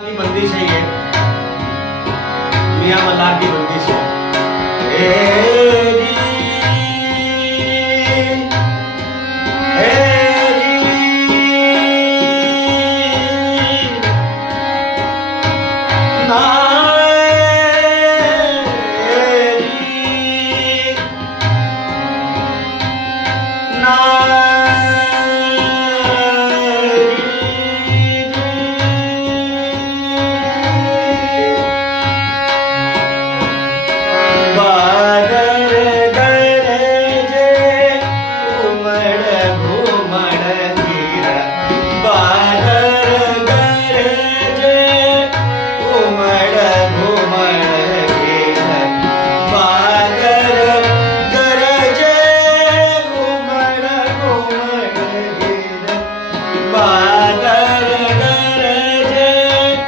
की बंदिश है ये मियां मल्हार की बंदिश है। हे जी, हे जी, ना